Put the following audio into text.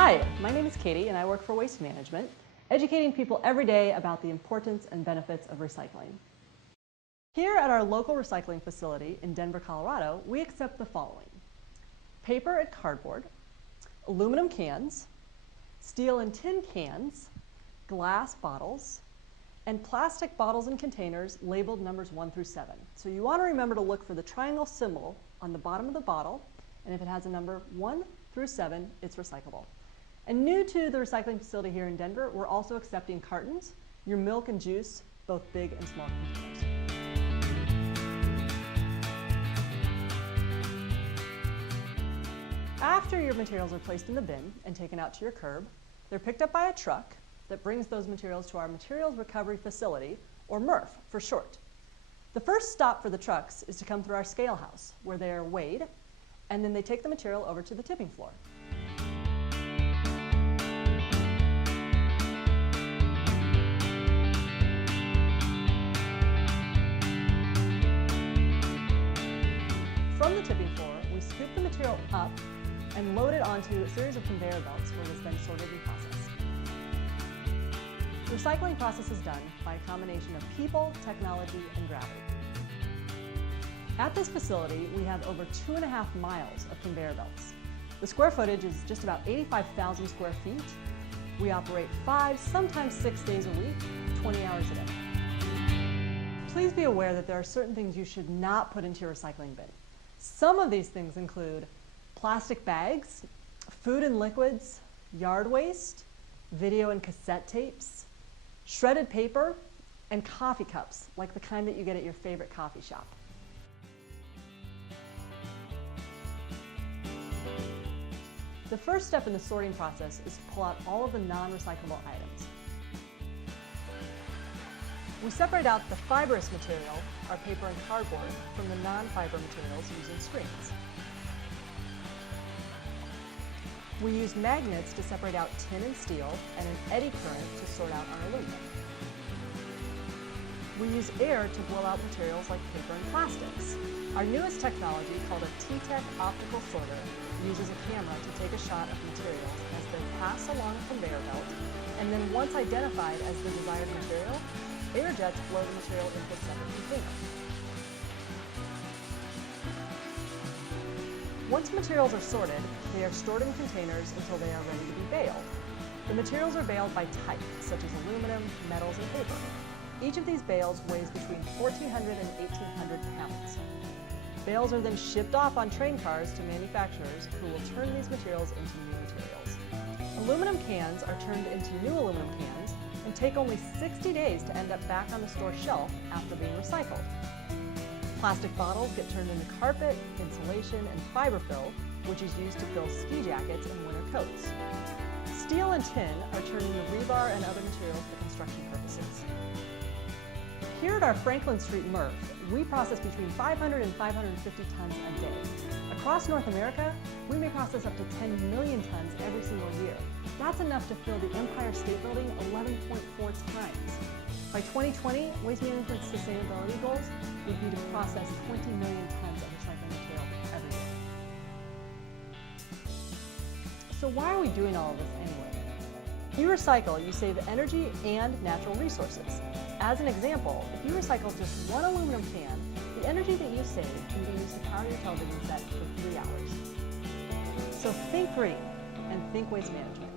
Hi, my name is Katie and I work for Waste Management, educating people every day about the importance and benefits of recycling. Here at our local recycling facility in Denver, Colorado, we accept the following: paper and cardboard, aluminum cans, steel and tin cans, glass bottles, and plastic bottles and containers labeled numbers 1 through 7. So you want to remember to look for the triangle symbol on the bottom of the bottle, and if it has a number 1 through 7, it's recyclable. And new to the recycling facility here in Denver, we're also accepting cartons, your milk and juice, both big and small containers. After your materials are placed in the bin and taken out to your curb, they're picked up by a truck that brings those materials to our Materials Recovery Facility, or MuRF for short. The first stop for the trucks is to come through our scale house, where they are weighed, and then they take the material over to the tipping floor. From the tipping floor, we scoop the material up and load it onto a series of conveyor belts where it is then sorted and processed. The recycling process is done by a combination of people, technology, and gravity. At this facility, we have over 2.5 miles of conveyor belts. The square footage is just about 85,000 square feet. We operate 5, sometimes 6 days a week, 20 hours a day. Please be aware that there are certain things you should not put into your recycling bin. Some of these things include plastic bags, food and liquids, yard waste, video and cassette tapes, shredded paper, and coffee cups, like the kind that you get at your favorite coffee shop. The first step in the sorting process is to pull out all of the non-recyclable items. We separate out the fibrous material, our paper and cardboard, from the non-fiber materials using screens. We use magnets to separate out tin and steel, and an eddy current to sort out our aluminum. We use air to blow out materials like paper and plastics. Our newest technology, called a T-Tech optical sorter, uses a camera to take a shot of materials as they pass along a conveyor belt, and then once identified as the desired material, air jets blow the material into a separate container. Once materials are sorted, they are stored in containers until they are ready to be baled. The materials are baled by type, such as aluminum, metals, and paper. Each of these bales weighs between 1,400 and 1,800 pounds. Bales are then shipped off on train cars to manufacturers who will turn these materials into new materials. Aluminum cans are turned into new aluminum cans and take only 60 days to end up back on the store shelf after being recycled. Plastic bottles get turned into carpet, insulation, and fiberfill, which is used to fill ski jackets and winter coats. Steel and tin are turned into rebar and other materials for construction purposes. Here at our Franklin Street MuRF, we process between 500 and 550 tons a day. Across North America, we may process up to 10 million tons every single year. That's enough to fill the Empire State Building 11.4 times. By 2020, Waste Management's sustainability goals would be to process 20 million tons of recycling material every year. So why are we doing all of this anyway? If you recycle, you save energy and natural resources. As an example, if you recycle just one aluminum can, the energy that you save can be used to power your television set for 3 hours. So think green and think Waste Management.